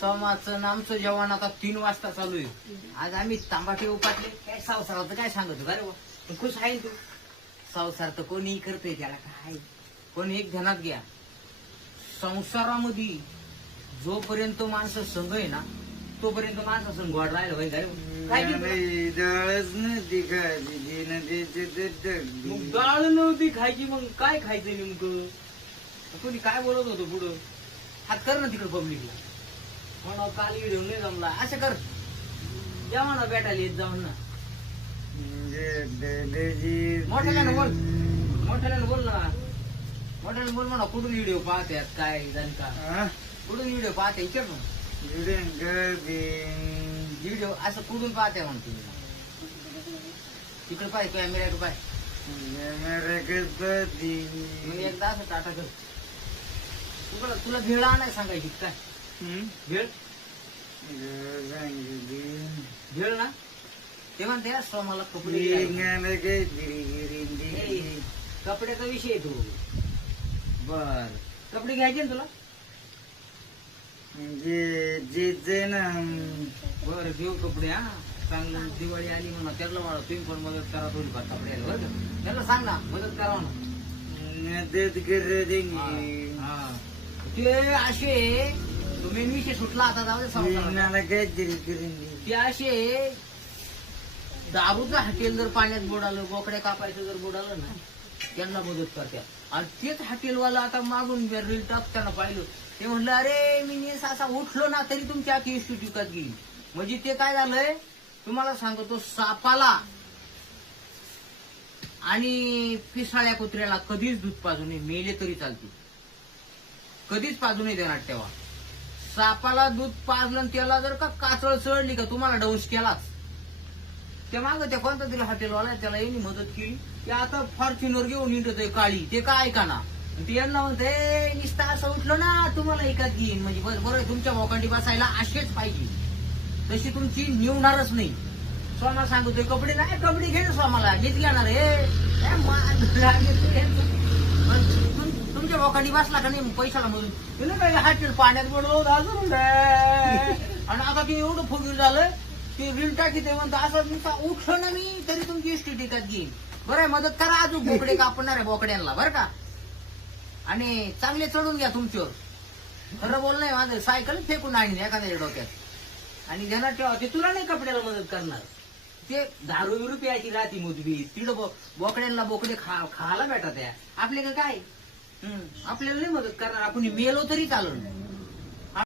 समाजचं आमचं जेवण आता 3 वाजता चालू आहे. आज आम्ही तांबाटे उपाटले. काय संसाराचं काय सांगतो का रे बुवा? पण खुश आहे ना तू? संसार तर कोणीही करतोय, त्याला काय पण एक ध्यानात घ्या, संसारामध्ये जोपर्यंत माणसं संघ आहे ना तोपर्यंत माणसं संघ वाढ राहिलं पाहिजे. काय नाही, डाळच नव्हती खायची मग डाळ नव्हती खायची, मग काय खायचं नेमकं? कोणी काय बोलत होतं पुढं? हात कर ना तिकडे पब्लिकला, म्हणा काल व्हिडिओ नाही जमला, असं कर, जेव्हा ना भेटायला येत जाऊन ना. मोठ्याला बोल, मोठ्याला बोल ना, मोठ्याला बोल म्हणा. कुठून व्हिडिओ पाहतात काय जाण का? कुठून व्हिडिओ पाहते विचार ना. व्हिडिओ असं कुठून पाहते म्हणतो? तिकडे पाय कॅमेऱ्याकडे पाय. मग एकदा असं टाटा कर. तुला भेळ आणाय सांगायची काय? भेळ भेळ ना ते म्हणते मला कपडे, कपड्याचा विषय आहे तो. बर कपडे घ्यायचे ना तुला? ना बर घेऊ कपडे. हा चांगलं दिवाळी आली म्हणा, त्याला म्हणा तुम्ही पण मदत करा थोडीफार कपड्याला, बरं का? त्याला सांग ना मदत करा ना. हा ते असे तुम्ही विषय सुटला आता, जाऊ दे संसाराला. ते असे दारूचं हॉटेल जर पाण्यात बुडालं, बोकड्या कापायचं जर बुडालं ना, त्यांना मदत करत्या. आणि तेच हॉटेलवाला आता मागून रील टाकताना पाहिलं, ते म्हणलं अरे मी असा उठलो ना तरी तुमची आखी इष्टी टिकत गेली. म्हणजे ते काय झालंय तुम्हाला सांगतो, सापाला आणि पिसाळ्या कुत्र्याला कधीच दूध पाजू नये, मेले तरी चालते, कधीच पाजू नये देणार. तेव्हा सापाला दूध पाजलं, त्याला जर का काचळ चढली का तुम्हाला डौस केलाच. त्या माग त्या कोणता तरी हॉटेलवाला त्याला यांनी मदत केली. ते आता फॉर्च्युनर घेऊन निघत आहे काळी, ते काय ऐका ना. ते यांना म्हणते निस्ता असं उठलं ना तुम्हाला एकाच घेईन. म्हणजे बरोबर तुमच्या मोकांडी बसायला असेच पाहिजे, तशी तुमची निवणारच नाही. स्वामा सांगतोय कपडे नाही, कपडे घे ना स्वामाला, मीच घेणार. तुमच्या मोकांडी बसला का नाही पैशाला मधून काय हॉटेल पाण्यात बुडवून अजून आणि आता ते एवढं फुगीर झालं ते रील टाकी ते म्हणतो असं नुसता उठलं ना मी तरी तुमची इष्टी टिकत घेईन. बरं मदत करा अजून बोकडे कापणार आहे बोकड्यांना, बरं का? आणि चांगले चढून घ्या तुमच्यावर. खरं बोल नाही माझं, सायकल फेकून आणीन एखाद्या डोक्यात. आणि ज्यांना ठेवा ते तुला नाही कपड्याला मदत करणार, ते दारू बिरू प्यायची राहती मुदबी तिकडं बोकड्यांना बोकडे खायला भेटत. आपले काय आपल्याला नाही मदत करणार, आपण मेलो तरी चालून.